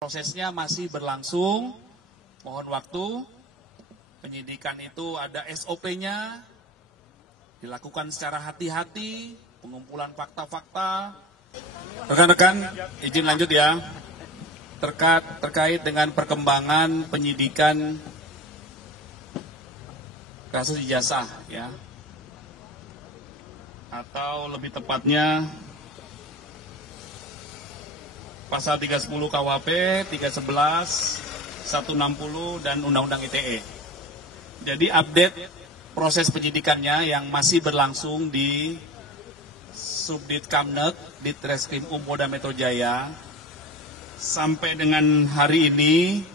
Prosesnya masih berlangsung, mohon waktu. Penyidikan itu ada SOP-nya, dilakukan secara hati-hati, pengumpulan fakta-fakta. Rekan-rekan, izin lanjut ya. Terkait dengan perkembangan penyidikan kasus ijazah ya. Atau lebih tepatnya Pasal 310 KUHP, 311, 160, dan Undang-Undang ITE. Jadi update proses penyidikannya yang masih berlangsung di Subdit Kamnek, Ditreskrim Polda Metro Jaya. Sampai dengan hari ini,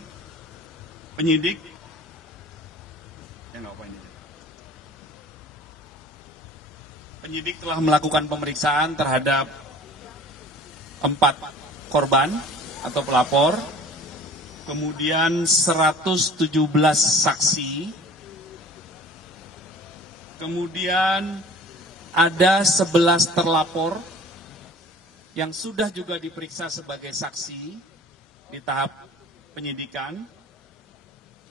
penyidik telah melakukan pemeriksaan terhadap 4 korban atau pelapor, kemudian 117 saksi, kemudian ada 11 terlapor yang sudah juga diperiksa sebagai saksi di tahap penyidikan,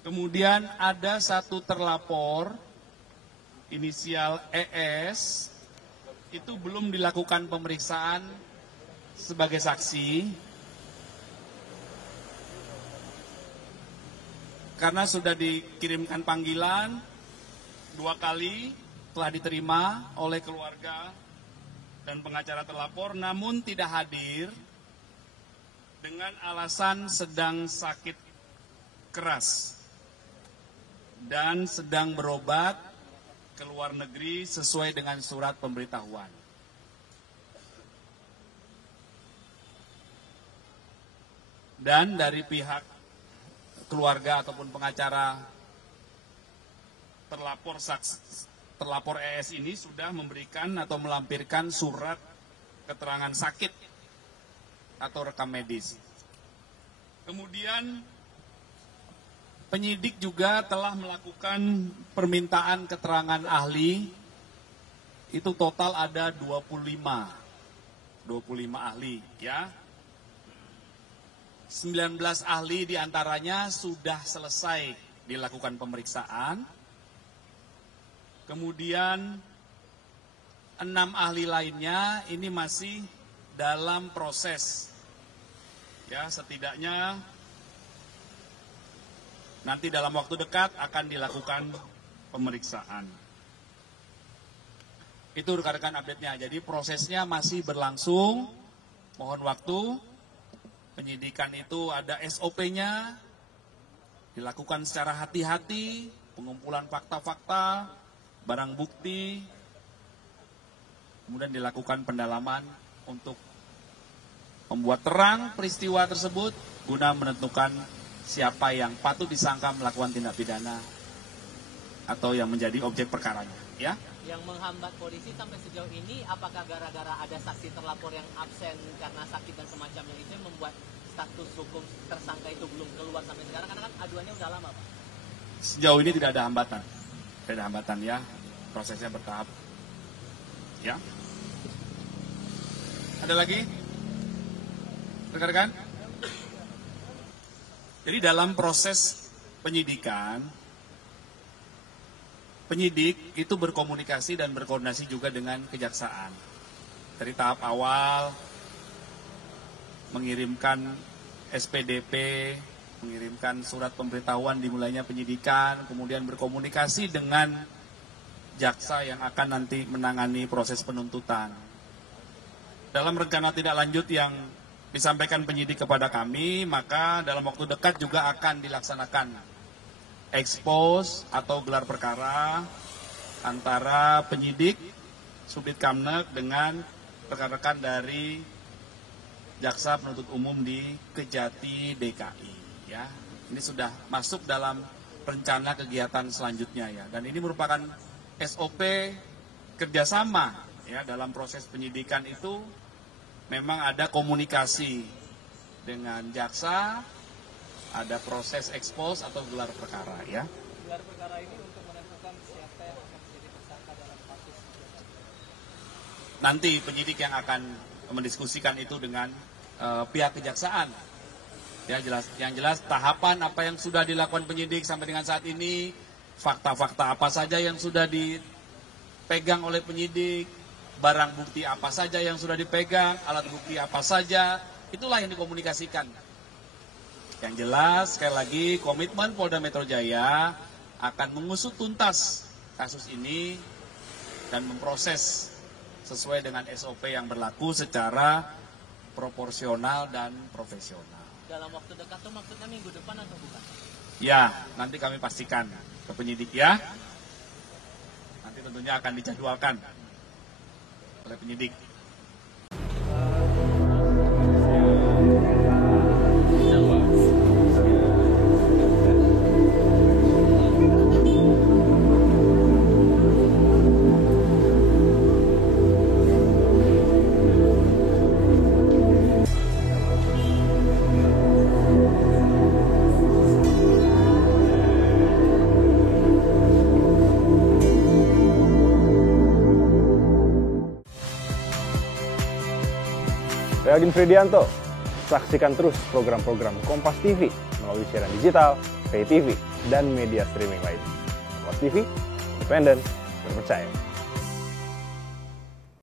kemudian ada 1 terlapor inisial ES itu belum dilakukan pemeriksaan sebagai saksi karena sudah dikirimkan panggilan 2 kali, telah diterima oleh keluarga dan pengacara terlapor, namun tidak hadir dengan alasan sedang sakit keras dan sedang berobat ke luar negeri sesuai dengan surat pemberitahuan. Dan dari pihak keluarga ataupun pengacara terlapor ES ini sudah memberikan atau melampirkan surat keterangan sakit atau rekam medis. Kemudian penyidik juga telah melakukan permintaan keterangan ahli, itu total ada 25 ahli ya. 19 ahli diantaranya sudah selesai dilakukan pemeriksaan. Kemudian 6 ahli lainnya ini masih dalam proses. Ya, setidaknya nanti dalam waktu dekat akan dilakukan pemeriksaan. Itu rekan-rekan update-nya. Jadi prosesnya masih berlangsung. Mohon waktu. Penyidikan itu ada SOP-nya, dilakukan secara hati-hati, pengumpulan fakta-fakta, barang bukti, kemudian dilakukan pendalaman untuk membuat terang peristiwa tersebut guna menentukan siapa yang patut disangka melakukan tindak pidana atau yang menjadi objek perkaranya. Ya. Yang menghambat polisi sampai sejauh ini, apakah gara-gara ada saksi terlapor yang absen karena sakit dan semacamnya itu yang membuat status hukum tersangka itu belum keluar sampai sekarang? Karena kan aduannya udah lama, Pak. Sejauh ini tidak ada hambatan. Tidak ada hambatan ya, prosesnya bertahap. Ya. Ada lagi? Rekan-rekan? Jadi dalam proses penyidikan, penyidik itu berkomunikasi dan berkoordinasi juga dengan kejaksaan. Dari tahap awal, mengirimkan SPDP, mengirimkan surat pemberitahuan dimulainya penyidikan, kemudian berkomunikasi dengan jaksa yang akan nanti menangani proses penuntutan. Dalam rencana tindak lanjut yang disampaikan penyidik kepada kami, maka dalam waktu dekat juga akan dilaksanakan expose atau gelar perkara antara penyidik Subdit Kamnek dengan rekan-rekan dari Jaksa Penuntut Umum di Kejati DKI ya. Ini sudah masuk dalam rencana kegiatan selanjutnya ya, dan ini merupakan SOP kerjasama ya. Dalam proses penyidikan itu memang ada komunikasi dengan jaksa, ada proses expose atau gelar perkara ya. Gelar perkara ini untuk menentukan siapa yang akan menjadi tersangka dalam kasus. Nanti penyidik yang akan mendiskusikan itu dengan pihak kejaksaan. Ya jelas, yang jelas tahapan apa yang sudah dilakukan penyidik sampai dengan saat ini, fakta-fakta apa saja yang sudah dipegang oleh penyidik, barang bukti apa saja yang sudah dipegang, alat bukti apa saja, itulah yang dikomunikasikan. Yang jelas, sekali lagi, komitmen Polda Metro Jaya akan mengusut tuntas kasus ini dan memproses sesuai dengan SOP yang berlaku secara proporsional dan profesional. Dalam waktu dekat itu maksudnya minggu depan atau bukan? Ya, nanti kami pastikan ke penyidik ya. Nanti tentunya akan dijadwalkan oleh penyidik. Saya Agin Fridianto. Saksikan terus program-program Kompas TV melalui siaran digital, pay TV, dan media streaming lain. Kompas TV, independen, terpercaya.